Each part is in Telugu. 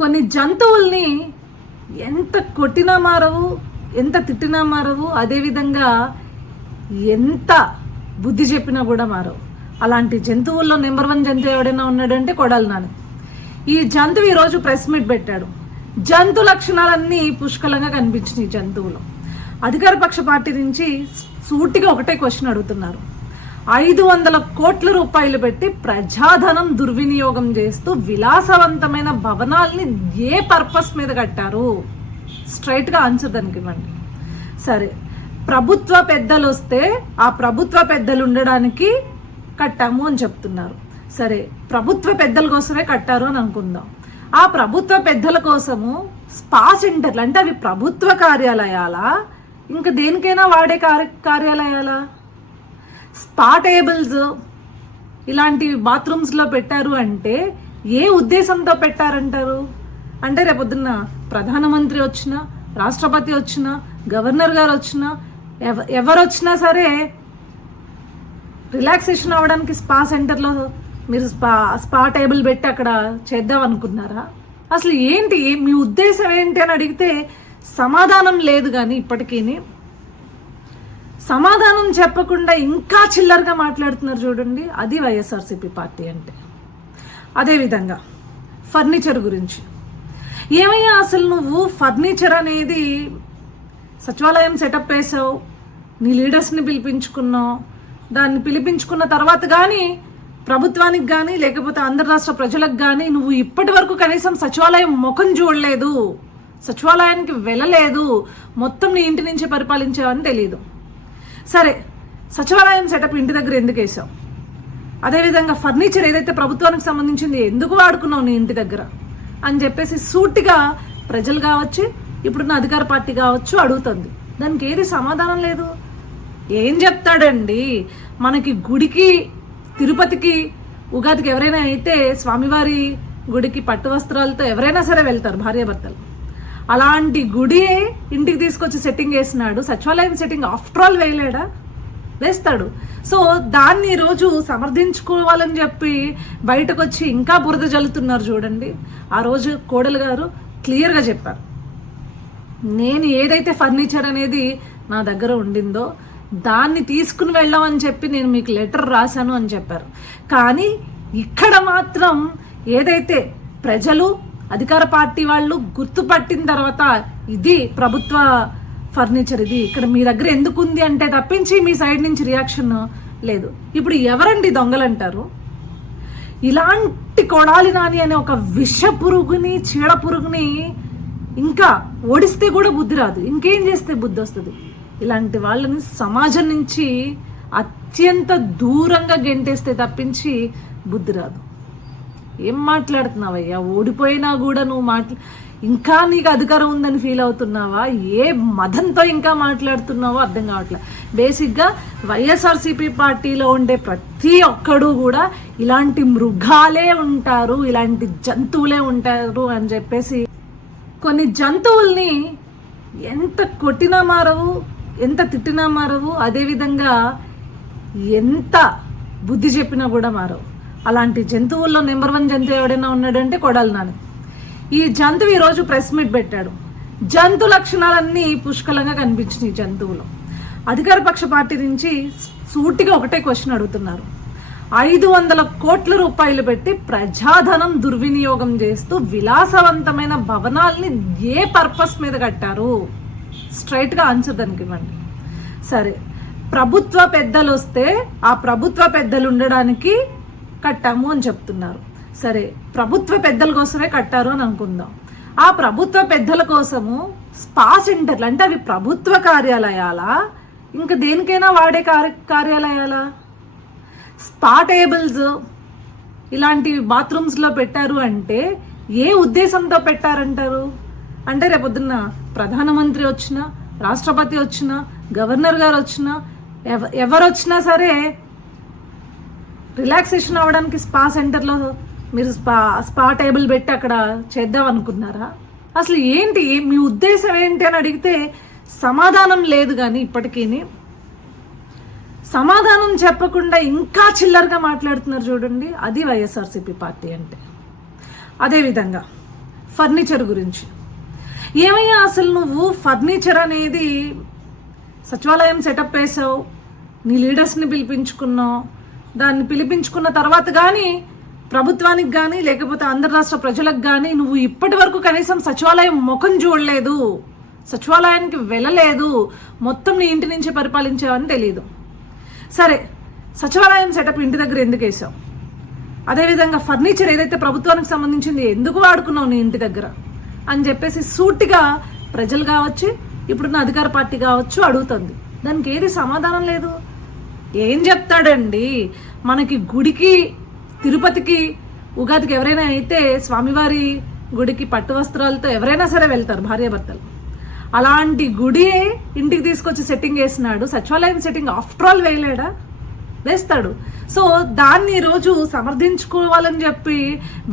కొన్ని జంతువుల్ని ఎంత కొట్టినా మారవు, ఎంత తిట్టినా మారవు, అదేవిధంగా ఎంత బుద్ధి చెప్పినా కూడా మారవు. అలాంటి జంతువుల్లో నెంబర్ 1 జంతువు ఎవడైనా ఉన్నాడంటే కొడాలి నాని. ఈ జంతువు ఈరోజు ప్రెస్ మీట్ పెట్టాడు. జంతు లక్షణాలన్నీ పుష్కలంగా కనిపించినాయి జంతువులు. అధికార పక్ష పార్టీ నుంచి సూటిగా ఒకటే క్వశ్చన్ అడుగుతున్నారు. 500 కోట్ల రూపాయలు పెట్టి ప్రజాధనం దుర్వినియోగం చేస్తూ విలాసవంతమైన భవనాల్ని ఏ పర్పస్ మీద కట్టారు? స్ట్రైట్గా ఆన్సర్ దానికి ఇవ్వండి. సరే, ప్రభుత్వ పెద్దలు వస్తే ఆ ప్రభుత్వ పెద్దలు ఉండడానికి కట్టాము అని చెప్తున్నారు. సరే, ప్రభుత్వ పెద్దల కోసమే కట్టారు అని అనుకుందాం. ఆ ప్రభుత్వ పెద్దల కోసము స్పా సెంటర్లు అంటే అవి ప్రభుత్వ కార్యాలయాలా, ఇంకా దేనికైనా వాడే కార్యాలయాలా? స్పా టేబుల్స్ ఇలాంటి బాత్రూమ్స్లో పెట్టారు అంటే ఏ ఉద్దేశంతో పెట్టారంటారు? అంటే రేపొద్దున్న ప్రధానమంత్రి వచ్చినా, రాష్ట్రపతి వచ్చినా, గవర్నర్ గారు వచ్చినా, ఎవరు వచ్చినా సరే రిలాక్సేషన్ అవ్వడానికి స్పా సెంటర్లో మీరు స్పా టేబుల్ పెట్టి అక్కడ చేద్దాం అనుకున్నారా? అసలు ఏంటి మీ ఉద్దేశం ఏంటి అని అడిగితే సమాధానం లేదు. కానీ ఇప్పటికీ సమాధానం చెప్పకుండా ఇంకా చిల్లరగా మాట్లాడుతున్నారు చూడండి. అది వైఎస్ఆర్సీపీ పార్టీ అంటే. అదేవిధంగా ఫర్నిచర్ గురించి ఏమయ్యా, అసలు నువ్వు ఫర్నిచర్ అనేది సచివాలయం సెటప్ వేసావు, నీ లీడర్స్ని పిలిపించుకున్నావు. దాన్ని పిలిపించుకున్న తర్వాత కానీ ప్రభుత్వానికి కానీ లేకపోతే ఆంధ్ర రాష్ట్ర ప్రజలకు కానీ నువ్వు ఇప్పటి వరకు కనీసం సచివాలయం ముఖం చూడలేదు, సచివాలయానికి వెళ్ళలేదు, మొత్తం నీ ఇంటి నుంచే పరిపాలించావని తెలియదు. సరే, సచివాలయం సెటప్ ఇంటి దగ్గర ఎందుకు వేసావు? అదేవిధంగా ఫర్నిచర్ ఏదైతే ప్రభుత్వానికి సంబంధించింది ఎందుకు వాడుకున్నావు నీ ఇంటి దగ్గర అని చెప్పేసి సూటిగా ప్రజలు కావచ్చు, ఇప్పుడున్న అధికార పార్టీ కావచ్చు అడుగుతుంది. దానికి ఏది సమాధానం లేదు. ఏం చెప్తాడండి? మనకి గుడికి, తిరుపతికి, ఉగాదికి ఎవరైనా అయితే స్వామివారి గుడికి పట్టు వస్త్రాలతో ఎవరైనా సరే వెళ్తారు భార్యాభర్తలు. అలాంటి గుడి ఇంటికి తీసుకొచ్చి సెట్టింగ్ వేసినాడు. సచివాలయం సెట్టింగ్ ఆఫ్టర్ ఆల్ వేయలేడా? వేస్తాడు. సో దాన్ని ఈరోజు సమర్థించుకోవాలని చెప్పి బయటకు వచ్చి ఇంకా బురద జల్లుతున్నారు చూడండి. ఆ రోజు కోడలు గారు క్లియర్గా చెప్పారు, నేను ఏదైతే ఫర్నిచర్ అనేది నా దగ్గర ఉండిందో దాన్ని తీసుకుని వెళ్ళామని చెప్పి నేను మీకు లెటర్ రాశాను అని చెప్పారు. కానీ ఇక్కడ మాత్రం ఏదైతే ప్రజలు, అధికార పార్టీ వాళ్ళు గుర్తుపట్టిన తర్వాత ఇది ప్రభుత్వ ఫర్నిచర్, ఇది ఇక్కడ మీ దగ్గర ఎందుకు ఉంది అంటే తప్పించి మీ సైడ్ నుంచి రియాక్షన్ లేదు. ఇప్పుడు ఎవరండి దొంగలు అంటారు? ఇలాంటి కొడాలి నాని అనే ఒక విష పురుగుని, చీడ పురుగుని ఇంకా ఓడిస్తే కూడా బుద్ధి రాదు, ఇంకేం చేస్తే బుద్ధి వస్తుంది? ఇలాంటి వాళ్ళని సమాజం నుంచి అత్యంత దూరంగా గెంటేస్తే తప్పించి బుద్ధి రాదు. ఏం మాట్లాడుతున్నావయ్యా? ఓడిపోయినా కూడా నువ్వు ఇంకా నీకు అధికారం ఉందని ఫీల్ అవుతున్నావా? ఏ మదంతో ఇంకా మాట్లాడుతున్నావో అర్థం కావట్లేదు. బేసిక్గా వైఎస్ఆర్సీపీ పార్టీలో ఉండే ప్రతి ఒక్కడు కూడా ఇలాంటి మృగాలే ఉంటారు, ఇలాంటి జంతువులే ఉంటారు అని చెప్పేసి కొన్ని జంతువుల్ని ఎంత కొట్టినా మారవు, ఎంత తిట్టినా మారవు, అదేవిధంగా ఎంత బుద్ధి చెప్పినా కూడా మారవు. అలాంటి జంతువుల్లో నెంబర్ 1 జంతువు ఎవడైనా ఉన్నాడంటే కొడాలి నాని. ఈ జంతువు ఈరోజు ప్రెస్ మీట్ పెట్టాడు. జంతు లక్షణాలన్నీ పుష్కలంగా కనిపించినాయి జంతువులు. అధికార పక్ష పార్టీ నుంచి సూటిగా ఒకటే క్వశ్చన్ అడుగుతున్నారు. 500 కోట్ల రూపాయలు పెట్టి ప్రజాధనం దుర్వినియోగం చేస్తూ విలాసవంతమైన భవనాల్ని ఏ పర్పస్ మీద కట్టారు? స్ట్రైట్గా ఆన్సర్ దానికి ఇవ్వండి. సరే, ప్రభుత్వ పెద్దలు వస్తే ఆ ప్రభుత్వ పెద్దలు ఉండడానికి కట్టాము అని చెప్తున్నారు. సరే, ప్రభుత్వ పెద్దల కోసమే కట్టారు అని అనుకుందాం. ఆ ప్రభుత్వ పెద్దల కోసము స్పా సెంటర్లు అంటే అవి ప్రభుత్వ కార్యాలయాలా, ఇంకా దేనికైనా వాడే కార్యాలయాలా? స్పా టేబుల్స్ ఇలాంటి బాత్రూమ్స్లో పెట్టారు అంటే ఏ ఉద్దేశంతో పెట్టారంటారు? అంటే రేపొద్దున్న ప్రధానమంత్రి వచ్చినా, రాష్ట్రపతి వచ్చినా, గవర్నర్ గారు వచ్చినా, ఎవరు వచ్చినా సరే రిలాక్సేషన్ అవ్వడానికి స్పా సెంటర్లో మీరు స్పా టేబుల్ పెట్టి అక్కడ చేద్దాం అనుకున్నారా? అసలు ఏంటి మీ ఉద్దేశం ఏంటి అని అడిగితే సమాధానం లేదు. కానీ ఇప్పటికీ సమాధానం చెప్పకుండా ఇంకా చిల్లరగా మాట్లాడుతున్నారు చూడండి. అది వైఎస్ఆర్సీపీ పార్టీ అంటే. అదేవిధంగా ఫర్నిచర్ గురించి. ఏమయ్యా అసలు నువ్వు ఫర్నిచర్ అనేది సచివాలయం సెటప్ వేసావు, నీ లీడర్స్ని పిలిపించుకున్నావు, దాన్ని పిలిపించుకున్న తర్వాత కానీ ప్రభుత్వానికి కానీ లేకపోతే ఆంధ్ర రాష్ట్ర ప్రజలకు కానీ నువ్వు ఇప్పటి వరకు కనీసం సచివాలయం ముఖం చూడలేదు, సచివాలయానికి వెళ్ళలేదు, మొత్తం నీ ఇంటి నుంచి పరిపాలించావని తెలియదు. సరే, సచివాలయం సెటప్ ఇంటి దగ్గర ఎందుకు వేసావు? అదేవిధంగా ఫర్నిచర్ ఏదైతే ప్రభుత్వానికి సంబంధించింది ఎందుకు వాడుకున్నావు నీ ఇంటి దగ్గర అని చెప్పేసి సూటిగా ప్రజలు కావచ్చు, ఇప్పుడున్న అధికార పార్టీ కావచ్చు అడుగుతుంది. దానికి ఏది సమాధానం లేదు. ఏం చెప్తాడండి? మనకి గుడికి, తిరుపతికి, ఉగాదికి ఎవరైనా అయితే స్వామివారి గుడికి పట్టు వస్త్రాలతో ఎవరైనా సరే వెళ్తారు భార్యాభర్తలు. అలాంటి గుడి ఇంటికి తీసుకొచ్చి సెట్టింగ్ వేసినాడు. సచివాలయం సెట్టింగ్ ఆఫ్టర్ ఆల్ వేయలేడా? వేస్తాడు. సో దాన్ని ఈరోజు సమర్థించుకోవాలని చెప్పి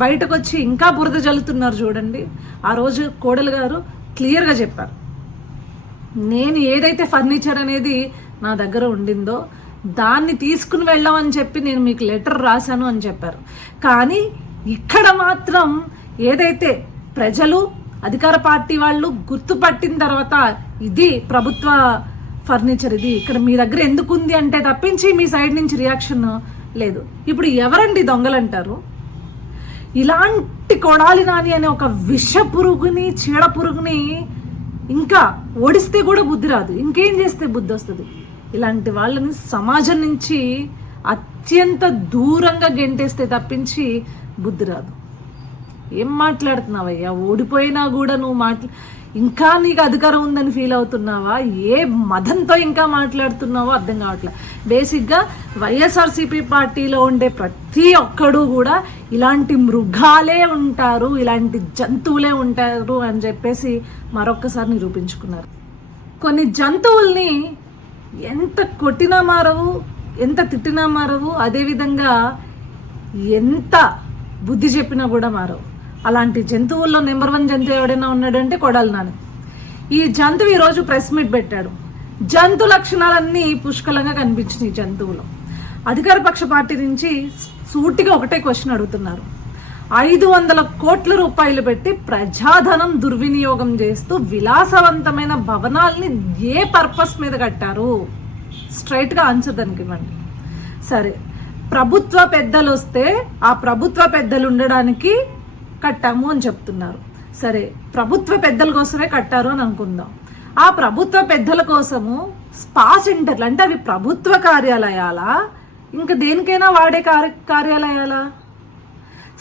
బయటకు వచ్చి ఇంకా బురద జల్లుతున్నారు చూడండి. ఆ రోజు కోడలు గారు క్లియర్గా చెప్పారు, నేను ఏదైతే ఫర్నిచర్ అనేది నా దగ్గర ఉండిందో దాన్ని తీసుకుని వెళ్ళామని చెప్పి నేను మీకు లెటర్ రాశాను అని చెప్పారు. కానీ ఇక్కడ మాత్రం ఏదైతే ప్రజలు, అధికార పార్టీ వాళ్ళు గుర్తుపట్టిన తర్వాత ఇది ప్రభుత్వ ఫర్నిచర్, ఇది ఇక్కడ మీ దగ్గర ఎందుకు ఉంది అంటే తప్పించి మీ సైడ్ నుంచి రియాక్షన్ లేదు. ఇప్పుడు ఎవరండి దొంగలంటారు? ఇలాంటి కొడాలి నాని అనే ఒక విష పురుగుని, చీడ పురుగుని ఇంకా ఓడిస్తే కూడా బుద్ధి రాదు, ఇంకేం చేస్తే బుద్ధి వస్తుంది? ఇలాంటి వాళ్ళని సమాజం నుంచి అత్యంత దూరంగా గెంటేస్తే తప్పించి బుద్ధి రాదు. ఏం మాట్లాడుతున్నావయ్యా? ఓడిపోయినా కూడా నువ్వు ఇంకా నీకు అధికారం ఉందని ఫీల్ అవుతున్నావా? ఏ మదంతో ఇంకా మాట్లాడుతున్నావో అర్థం కావట్లేదు. బేసిక్గా వైఎస్ఆర్సీపీ పార్టీలో ఉండే ప్రతి ఒక్కడు కూడా ఇలాంటి మృగాలే ఉంటారు, ఇలాంటి జంతువులే ఉంటారు అని చెప్పేసి మరొక్కసారి నిరూపించుకున్నారు. కొన్ని జంతువుల్ని ఎంత కొట్టినా మారవు, ఎంత తిట్టినా మారవు, అదేవిధంగా ఎంత బుద్ధి చెప్పినా కూడా మారవు. అలాంటి జంతువుల్లో నెంబర్ 1 జంతువు ఎవడైనా ఉన్నాడంటే కొడాలి నాని. ఈ జంతువు ఈరోజు ప్రెస్ మీట్ పెట్టాడు. జంతు లక్షణాలన్నీ పుష్కలంగా కనిపించినాయి జంతువులో. అధికార పక్ష పార్టీ నుంచి సూటిగా ఒకటే క్వశ్చన్ అడుగుతున్నారు. 500 కోట్ల రూపాయలు పెట్టి ప్రజాధనం దుర్వినియోగం చేస్తూ విలాసవంతమైన భవనాల్ని ఏ పర్పస్ మీద కట్టారు? స్ట్రైట్గా ఆన్సర్ దానికి ఇవ్వండి. సరే, ప్రభుత్వ పెద్దలు వస్తే ఆ ప్రభుత్వ పెద్దలు ఉండడానికి కట్టాము అని చెప్తున్నారు. సరే, ప్రభుత్వ పెద్దల కోసమే కట్టారు అని అనుకుందాం. ఆ ప్రభుత్వ పెద్దల కోసము స్పా సెంటర్లు అంటే అవి ప్రభుత్వ కార్యాలయాలా, ఇంకా దేనికైనా వాడే కార్యాలయాలా?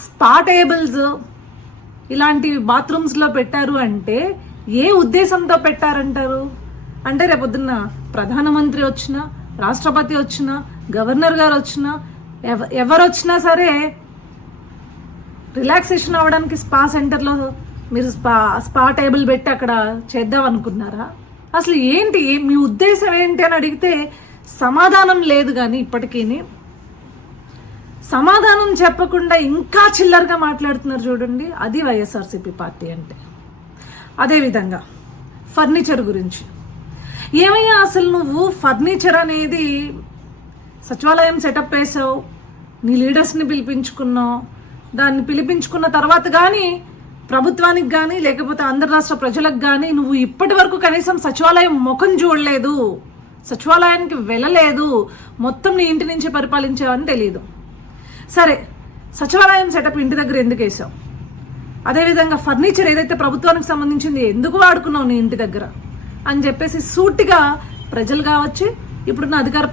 స్పా టేబుల్స్ ఇలాంటి బాత్రూమ్స్లో పెట్టారు అంటే ఏ ఉద్దేశంతో పెట్టారంటారు? అంటే రేపొద్దున్న ప్రధానమంత్రి వచ్చినా, రాష్ట్రపతి వచ్చినా, గవర్నర్ గారు వచ్చినా, ఎవరు వచ్చినా సరే రిలాక్సేషన్ అవ్వడానికి స్పా సెంటర్లో మీరు స్పా టేబుల్ పెట్టి అక్కడ చేద్దాం అనుకున్నారా? అసలు ఏంటి మీ ఉద్దేశం ఏంటి అని అడిగితే సమాధానం లేదు. కానీ ఇప్పటికీ సమాధానం చెప్పకుండా ఇంకా చిల్లరగా మాట్లాడుతున్నారు చూడండి. అది వైఎస్ఆర్సీపీ పార్టీ అంటే. అదేవిధంగా ఫర్నిచర్ గురించి. ఏమయ్యా అసలు నువ్వు ఫర్నిచర్ అనేది సచివాలయం సెటప్ వేసావు, నీ లీడర్స్ని పిలిపించుకున్నావు, దాన్ని పిలిపించుకున్న తర్వాత కానీ ప్రభుత్వానికి కానీ లేకపోతే ఆంధ్ర రాష్ట్ర ప్రజలకు కానీ నువ్వు ఇప్పటి వరకు కనీసం సచివాలయం ముఖం చూడలేదు, సచివాలయానికి వెళ్ళలేదు, మొత్తం నీ ఇంటి నుంచి పరిపాలించావని తెలియదు. సరే, సచివాలయం సెటప్ ఇంటి దగ్గర ఎందుకు వేసావు? అదేవిధంగా ఫర్నిచర్ ఏదైతే ప్రభుత్వానికి సంబంధించింది ఎందుకు వాడుకున్నావు నీ ఇంటి దగ్గర అని చెప్పేసి సూటిగా ప్రజలు కావచ్చు, ఇప్పుడున్న అధికార